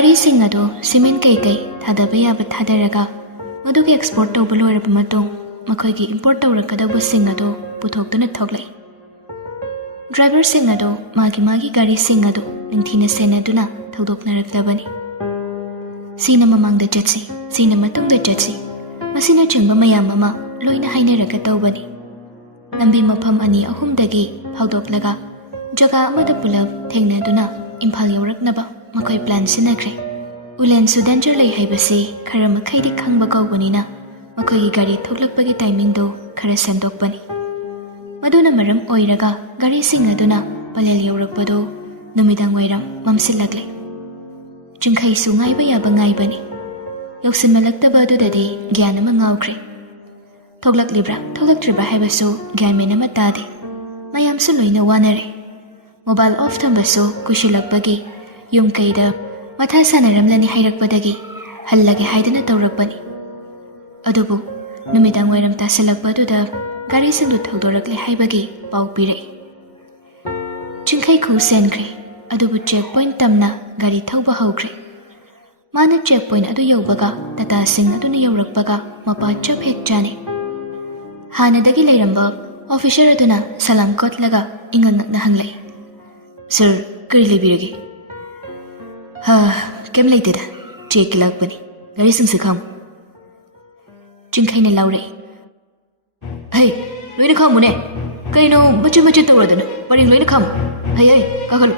ꯒꯥꯔꯤꯁꯤꯡ ꯑꯗꯨ ꯁꯤꯃꯦꯟ ꯀꯩꯀꯩ ꯊꯥꯗꯕ ꯌꯥꯕ ꯊꯥꯗꯔꯒ ꯃꯗꯨꯒꯤ ꯑꯦꯛꯁꯄꯣꯔꯠ ꯇꯧꯕ ꯂꯣꯏꯔꯕ ꯃꯇꯨꯡ ꯃꯈꯣꯏꯒꯤ ꯏꯝꯄꯣꯔꯠ ꯇꯧꯔꯛꯀꯗꯧꯕꯁꯤꯡ ꯑꯗꯨ ꯄꯨꯊꯣꯛꯇꯨꯅ ꯊꯣꯛꯂꯛꯏ꯫ ꯗ꯭ꯔꯥꯏꯚꯔꯁꯤꯡ ꯑꯗꯨ ꯃꯥꯒꯤ ꯒꯥꯔꯤꯁꯤꯡ ꯑꯗꯨ ꯅꯤꯡꯊꯤꯅ ꯁꯦꯟꯅꯗꯨꯅ ꯊꯧꯗꯣꯛꯅꯔꯛꯂꯕꯅꯤ꯫ ꯁꯤꯅ ꯃꯃꯥꯡꯗ ꯆꯠꯁꯤ, ꯁꯤꯅ ꯃꯇꯨꯡꯗ ꯆꯠꯁꯤ, ꯃꯁꯤꯅꯆꯤꯡꯕ ꯃꯌꯥꯝ ꯑꯃ ꯂꯣꯏꯅ ꯍꯥꯏꯅꯔꯒ ꯇꯧꯕꯅꯤ꯫ ꯂꯝꯕꯤ ꯃꯐꯝ 2-3ꯗꯒꯤ ꯍꯧꯗꯣꯛꯂꯒ ꯖꯒꯥ ꯑꯃꯗ ꯄꯨꯂꯞ ꯊꯦꯡꯅꯗꯨꯅ ꯏꯝꯐꯥꯜ ꯌꯧꯔꯛꯅꯕ ꯃꯈꯣꯏ ꯄ꯭ꯂꯥꯟ ꯁꯤꯟꯅꯈ꯭ꯔꯦ꯫ ꯎꯂꯦꯟꯁꯨ ꯗꯦꯟꯖꯔ ꯂꯩ ꯍꯥꯏꯕꯁꯤ ꯈꯔ ꯃꯈꯩꯗꯤ ꯈꯪꯕ ꯀꯧꯕꯅꯤꯅ ꯃꯈꯣꯏꯒꯤ ꯒꯥꯔꯤ ꯊꯣꯛꯂꯛꯄꯒꯤ ꯇꯥꯏꯃꯤꯡꯗꯨ ꯈꯔ ꯁꯦꯝꯗꯣꯛꯄꯅꯤ꯫ ꯃꯗꯨꯅ ꯃꯔꯝ ꯑꯣꯏꯔꯒ ꯒꯥꯔꯤꯁꯤꯡ ꯑꯗꯨꯅ ꯄꯂꯦꯜ ꯌꯧꯔꯛꯄꯗꯨ ꯅꯨꯃꯤꯗꯥꯡ ꯋꯥꯏꯔꯝ ꯃꯝꯁꯤꯜꯂꯛꯂꯦ꯫ ꯆꯤꯡꯈꯩꯁꯨ ꯉꯥꯏꯕ ꯌꯥꯕ ꯉꯥꯏꯕꯅꯤ꯫ ꯌꯧꯁꯤꯟꯃꯜꯂꯛꯇꯕ ꯑꯗꯨꯗꯗꯤ ꯒ꯭ꯌꯥꯟ ꯑꯃ ꯉꯥꯎꯈ꯭ꯔꯦ꯫ ꯊꯣꯛꯂꯛꯂꯤꯕ꯭ꯔꯥ ꯊꯣꯛꯂꯛꯇ꯭ꯔꯤꯕ꯭ꯔꯥ ꯍꯥꯏꯕꯁꯨ ꯒ꯭ꯌꯥꯟꯃꯦꯟ ꯑꯃ ꯇꯥꯗꯦ꯫ ꯃꯌꯥꯝꯁꯨ ꯂꯣꯏꯅ ꯋꯥꯅꯔꯦ꯫ ꯃꯣꯕꯥꯏꯜ ꯑꯣꯐ ꯊꯝꯕꯁꯨ ꯀꯨꯏꯁꯤꯜꯂꯛꯄꯒꯤ ꯌꯨꯝ ꯀꯩꯗ ꯃꯊꯥ ꯁꯥꯟꯅꯔꯝꯂꯅꯤ ꯍꯥꯏꯔꯛꯄꯗꯒꯤ ꯍꯜꯂꯒꯦ ꯍꯥꯏꯗꯅ ꯇꯧꯔꯛꯄꯅꯤ꯫ ꯑꯗꯨꯕꯨ ꯅꯨꯃꯤꯗꯥꯡ ꯋꯥꯏꯔꯝ ꯇꯥꯁꯤꯜꯂꯛꯄ ꯑꯗꯨꯗ ꯒꯥꯔꯤꯁꯤꯡꯗꯨ ꯊꯧꯗꯣꯔꯛꯂꯦ ꯍꯥꯏꯕꯒꯤ ꯄꯥꯎ ꯄꯤꯔꯛꯏ꯫ ꯆꯤꯡꯈꯩ ꯈꯨ ꯁꯦꯟꯈ꯭ꯔꯦ꯫ ꯑꯗꯨꯕꯨ ꯆꯦꯛ ꯄꯣꯏꯟꯠ ꯇꯝꯅ ꯒꯥꯔꯤ ꯊꯧꯕ ꯍꯧꯈ꯭ꯔꯦ꯫ ꯃꯥꯅ ꯆꯦꯛ ꯄꯣꯏꯟꯠ ꯑꯗꯨ ꯌꯧꯕꯒ ꯇꯥꯇꯥꯁꯤꯡ ꯑꯗꯨꯅ ꯌꯧꯔꯛꯄꯒ ꯃꯄꯥ ꯆꯞ ꯍꯦꯛ ꯆꯥꯅꯩ꯫ ꯍꯥꯟꯅꯗꯒꯤ ꯂꯩꯔꯝꯕ ꯑꯣꯐꯤꯁꯔ ꯑꯗꯨꯅ ꯁꯂꯥꯝ ꯀꯣꯠꯂꯒ ꯏꯪꯉꯛꯅ ꯍꯪꯂꯛꯏ, "ꯁꯔ, ꯀꯔꯤ ꯂꯩꯕꯤꯔꯒꯦ?" "ꯀꯩꯝ ꯂꯩꯇꯦꯗ, ꯆꯦꯛꯀꯤ ꯂꯥꯛꯄꯅꯤ, ꯒꯥꯔꯤꯁꯤꯡꯁꯦ ꯈꯥꯝꯃꯨ." ꯆꯤꯡꯈꯩꯅ ꯂꯥꯎꯔꯛꯏ꯫ "ꯍꯩ, ꯂꯣꯏꯅ ꯈꯥꯝꯃꯨꯅꯦ, ꯀꯩꯅꯣ ꯃꯆꯤꯠ ꯃꯆꯤꯠ ꯇꯧꯔꯗꯅ, ꯄꯔꯦꯡ ꯂꯣꯏꯅ ꯈꯥꯝꯃꯨ, ꯍꯩ ꯀꯥꯈꯠꯂꯨ,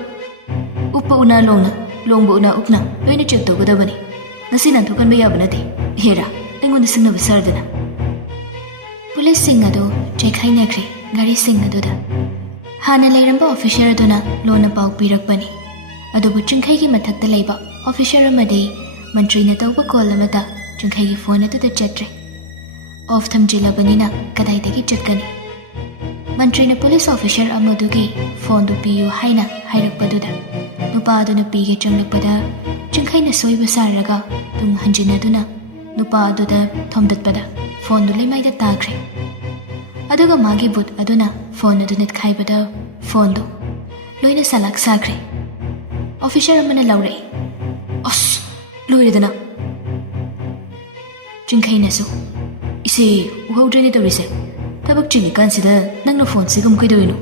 ꯎꯞꯄ ꯎꯅ ꯂꯣꯡꯅ, ꯂꯣꯡꯕ ꯎꯅ ꯎꯞꯅ ꯂꯣꯏꯅ ꯆꯦꯛ ꯇꯧꯒꯗꯕꯅꯤ, ꯉꯁꯤ ꯅꯥꯟꯊꯣꯛꯍꯟꯕ ꯌꯥꯕ ꯅꯠꯇꯦ, ꯍꯦꯔꯥ ꯑꯩꯉꯣꯟꯗ ꯁꯤꯡꯅꯕ ꯁꯥꯔꯗꯅ." ꯄꯨꯂꯤꯁꯁꯤꯡ ꯑꯗꯨ ꯆꯦꯛꯈꯥꯏꯅꯈ꯭ꯔꯦ ꯒꯥꯔꯤꯁꯤꯡ ꯑꯗꯨꯗ꯫ ꯍꯥꯟꯅ ꯂꯩꯔꯝꯕ ꯑꯣꯐꯤꯁꯔ ꯑꯗꯨꯅ ꯂꯣꯟꯅ ꯄꯥꯎ ꯄꯤꯔꯛꯄꯅꯤ꯫ ꯑꯗꯨꯕꯨ ꯆꯤꯡꯈꯩꯒꯤ ꯃꯊꯛꯇ ꯂꯩꯕ ꯑꯣꯐꯤꯁꯔ ꯑꯃꯗꯤ ꯃꯟꯇ꯭ꯔꯤꯅ ꯇꯧꯕ ꯀꯣꯜ ꯑꯃꯗ ꯆꯤꯡꯈꯩꯒꯤ ꯐꯣꯟ ꯑꯗꯨꯗ ꯆꯠꯇ꯭ꯔꯦ꯫ ꯑꯣꯐ ꯊꯝꯖꯤꯜꯂꯕꯅꯤꯅ ꯀꯗꯥꯏꯗꯒꯤ ꯆꯠꯀꯅꯤ? ꯃꯟꯇ꯭ꯔꯤꯅ ꯄꯨꯂꯤꯁ ꯑꯣꯐꯤꯁꯔ ꯑꯃꯗꯨꯒꯤ ꯐꯣꯟꯗꯨ ꯄꯤꯌꯨ ꯍꯥꯏꯅ ꯍꯥꯏꯔꯛꯄꯗꯨꯗ ꯅꯨꯄꯥ ꯑꯗꯨꯅ ꯄꯤꯒꯦ ꯆꯪꯂꯛꯄꯗ ꯆꯤꯡꯈꯩꯅ ꯁꯣꯏꯕ ꯁꯥꯔꯒ ꯇꯨꯡ ꯍꯟꯖꯤꯟꯅꯗꯨꯅ ꯅꯨꯄꯥ ꯑꯗꯨꯗ ꯊꯣꯝꯗꯠꯄꯗ ꯐꯣꯟꯗꯨ ꯂꯩꯃꯥꯏꯗ ꯇꯥꯈ꯭ꯔꯦ꯫ ꯑꯗꯨꯒ ꯃꯥꯒꯤ ꯕꯨꯠ ꯑꯗꯨꯅ ꯐꯣꯟ ꯑꯗꯨ ꯅꯤꯠꯈꯥꯏꯕꯗ ꯐꯣꯟꯗꯨ ꯂꯣꯏꯅ ꯁꯂꯥꯛ ꯁꯥꯈ꯭ꯔꯦ꯫ ꯑꯣꯐꯤꯁꯔ ꯑꯃꯅ ꯂꯥꯎꯔꯛꯏ, "ꯑꯁ, ꯂꯣꯏꯔꯦꯗꯅ!" ꯆꯤꯡꯈꯩꯅꯁꯨ, "ꯏꯁꯦ, ꯎꯍꯧꯗ꯭ꯔꯦꯅꯦ ꯇꯧꯔꯤꯁꯦ, ꯊꯕꯛ ꯆꯤꯜꯂꯤꯀꯥꯟꯁꯤꯗ ꯅꯪꯅ ꯐꯣꯟ ꯁꯤꯒꯨꯝ ꯀꯩꯗꯧꯔꯤꯅꯣ?